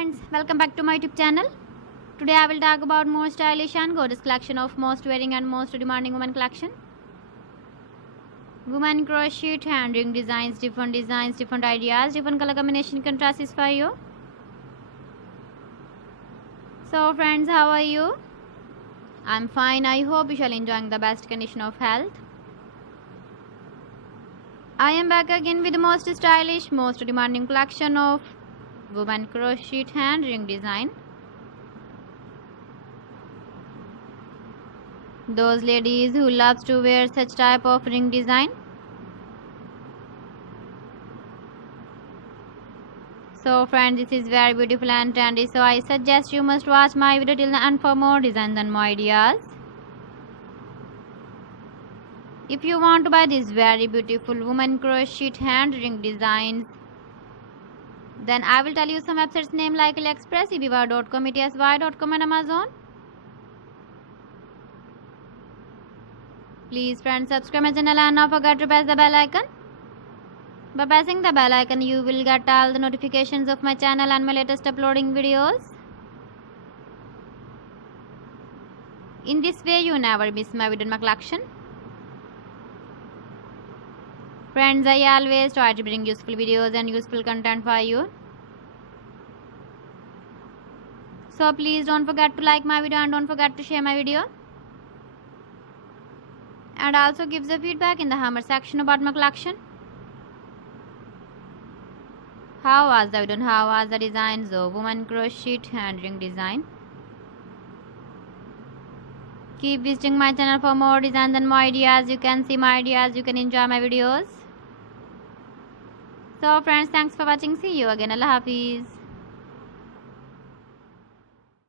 friends, welcome back to my YouTube channel. Today I will talk about more stylish and gorgeous collection of most wearing and most demanding women collection. Women crochet hand ring designs, different ideas, different color combination contrasts for you. So friends, how are you? I'm fine. I hope you shall enjoying the best condition of health. I am back again with the most stylish, most demanding collection of women crochet hand ring design. Those ladies who loves to wear such type of ring design. So friends, this is very beautiful and trendy, so I suggest you must watch my video till the end for more designs and more ideas. If you want to buy these very beautiful women crochet hand ring designs, then I will tell you some websites name like AliExpress, eBay.com, ETSY.com and Amazon. Please friends, subscribe my channel and not forget to press the bell icon. By pressing the bell icon, you will get all the notifications of my channel and my latest uploading videos. In this way, you never miss my video in my collection. Friends, I always try to bring useful videos and useful content for you. So please don't forget to like my video and don't forget to share my video. And also give the feedback in the comment section about my collection. How was the video and how was the designs of women crochet hand ring design? Keep visiting my channel for more designs and more ideas. You can see my ideas, you can enjoy my videos. So friends, thanks for watching. See you again. Allah Hafiz.